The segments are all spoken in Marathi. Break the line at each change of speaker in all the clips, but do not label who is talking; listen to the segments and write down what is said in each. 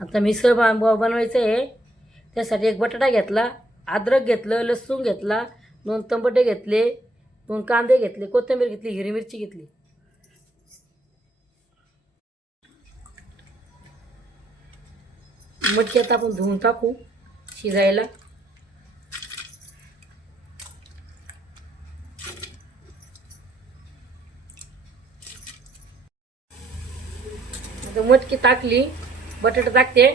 आता मिसळ बन- बनवायचं आहे त्यासाठी एक बटाटा घेतला अद्रक घेतलं लसूण घेतला दोन तंबटे घेतले दोन कांदे घेतले कोथिंबीर घेतली हिरवी मिरची घेतली. मटकी आता आपण धुवून टाकू शिजायला. आता मटकी टाकली. बटाटा टाकते.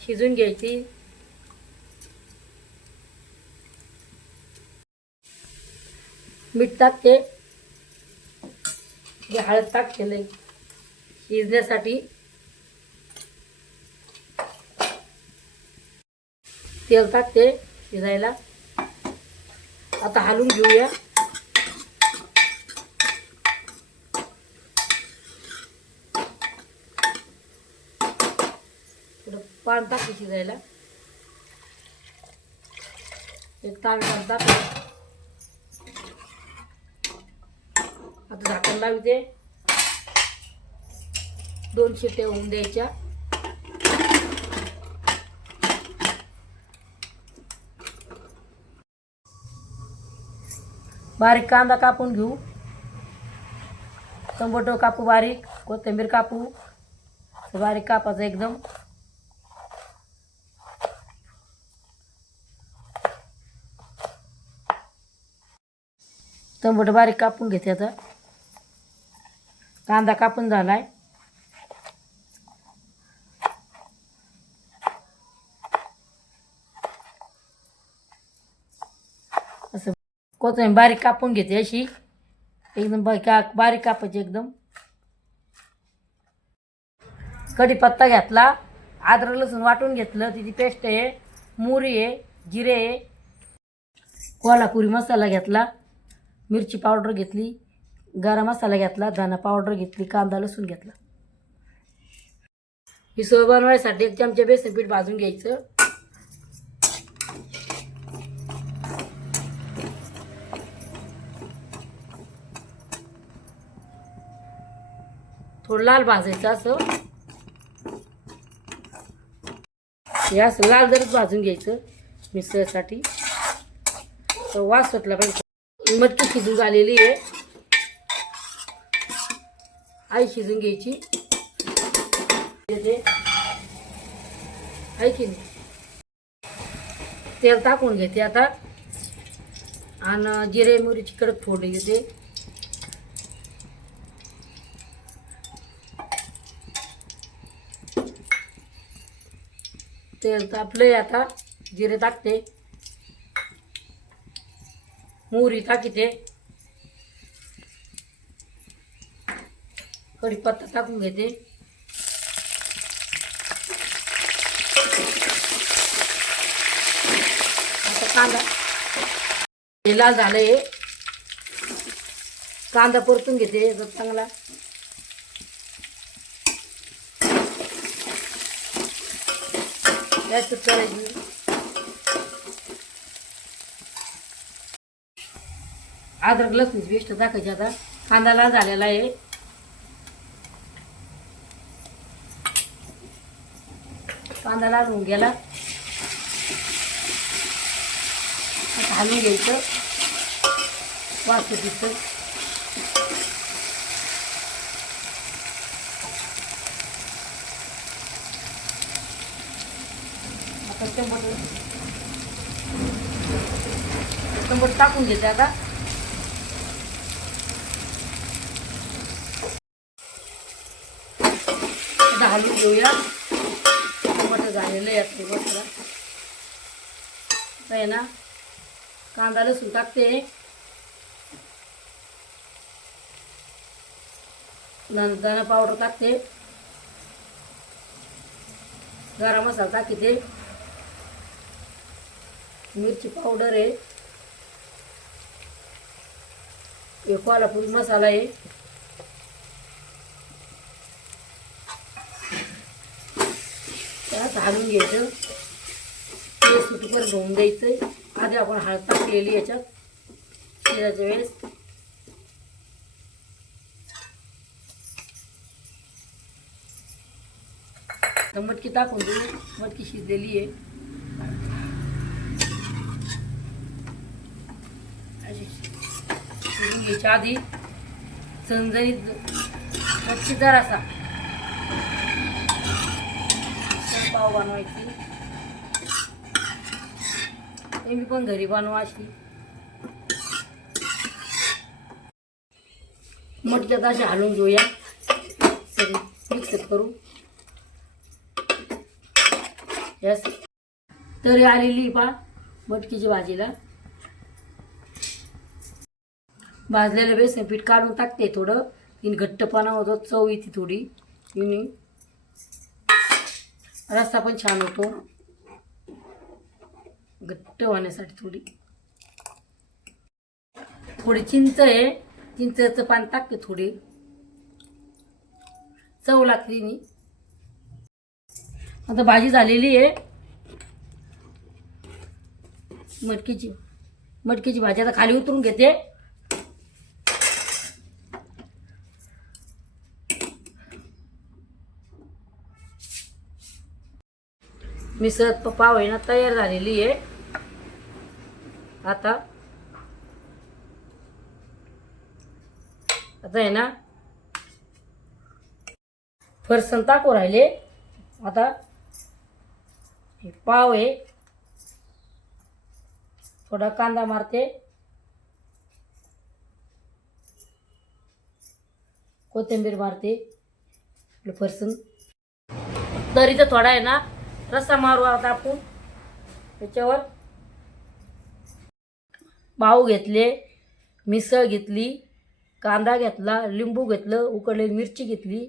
शिजून घ्यायची. मीठ टाकते. हे हळद टाकते शिजण्यासाठी. तेल टाकते शिजायला. आता हलून घेऊया. थोडं पान टाकते शिजायला एक ताळ पान आता झाकण लावते. दोन शिट्या होऊन द्यायच्या. बारीक कांदा कापून घेऊ. टोमॅटो कापू बारीक कोथिंबीर कापू. बारीक कापायचं एकदम. टोमॅटो बारीक कापून घेते आता. कांदा कापून झालाय. असं कोथिंबीर बारीक कापून घेते अशी. एकदम बारीक का बारीक कापायची एकदम. कढीपत्ता घेतला. आद्र लसूण वाटून घेतलं. तिची पेस्ट आहे. मुरी आहे. जिरे आहे. कोल्हापुरी मसाला घेतला. मिरची पावडर घेतली गरम मसाला घेतला धना पावडर घेतली कांदा लसूण घेतला. ही सोय बनवायसाठी एक चमचे बेसन पीठ भाजून घ्यायचं. थोडं लाल भाजायचं असं. हे असं लाल जरच भाजून घ्यायचं मिसळसाठी तर वास सुटला पाहिजे. मटकी शिजून झालेली आहे. आई शिजून घ्यायची. ते की नाही तेल टाकून घेते आता. आणि जिरे मोहरीची कडक फोडणी घेते तेल तापलंय आता. जिरे टाकते. मोहरी टाकीते कढीपत्ता टाकून घेते. आता कांदा. हे लाल झालंय. कांदा परतून घेते चांगला. जास्त करायची अद्रक लसूण पेस्ट टाकायची आता. कांदा लाल झालेला आहे. कांदा लाल होऊन गेला घालून घ्यायचं. वाचत तिथं आता टमाटर टमाटर टाकून घेते आता. घालून घेऊया. टमाटर झालेलं आहे आपले मसाला आहे ना कांदा लसूण टाकते. दाणा पावडर टाकते. गरम मसाला टाकते. मिरची पावडर आहे. हे कोल्हापुरी मसाला आहे. त्यात हलवून घ्यायचं. ते सुटीवर धुवून द्यायचं. आधी आपण हळद टाकलेली याच्यात शिजायच्या वेळेस तर मटकी टाकून देऊ. मटकी शिजलेली आहे. अशी शिजून घ्यायच्या आधी. चणचणीत मच्छी जरासा. पाव बनवायची. ते मी पण घरी बनवा अशी. मटक्यात असे हलवून घेऊया. सगळी मिक्स करू. यस तरी आलेली पा मटकीची भाजीला. भाजलेलं बेसन पीठ काढून टाकते थोडं. तिने घट्टपणा होतो चव येते थोडी. रस्सा पण छान होतो. घट्ट होण्यासाठी थोडी. थोडी चिंच आहे. चिंचचं पान टाकते थोडी. चव लागते मी आता भाजी झालेली आहे. मटकीची. मटकीची भाजी आता खाली उतरून घेते. मिसळ प- पाव आहे ना तयार झालेली आहे. आता आता आहे ना फरसन टाकू राहिले. आता पाव आहे. थोडा कांदा मारते. कोथिंबीर मारते. फरसण. फरसन तरीचं थोडा आहे ना रस्सा मारू आता आपण. त्याच्यावर पाव घेतले मिसळ घेतली कांदा घेतला लिंबू घेतलं उकडलेली मिरची घेतली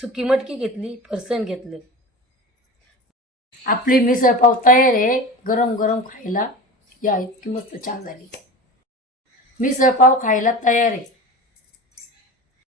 सुकी मटकी घेतली फरसण घेतलं. आपली मिसळ पाव तयार आहे गरम गरम खायला. या इतकी मस्त छान झाली. मिसळ पाव खायला तयार आहे.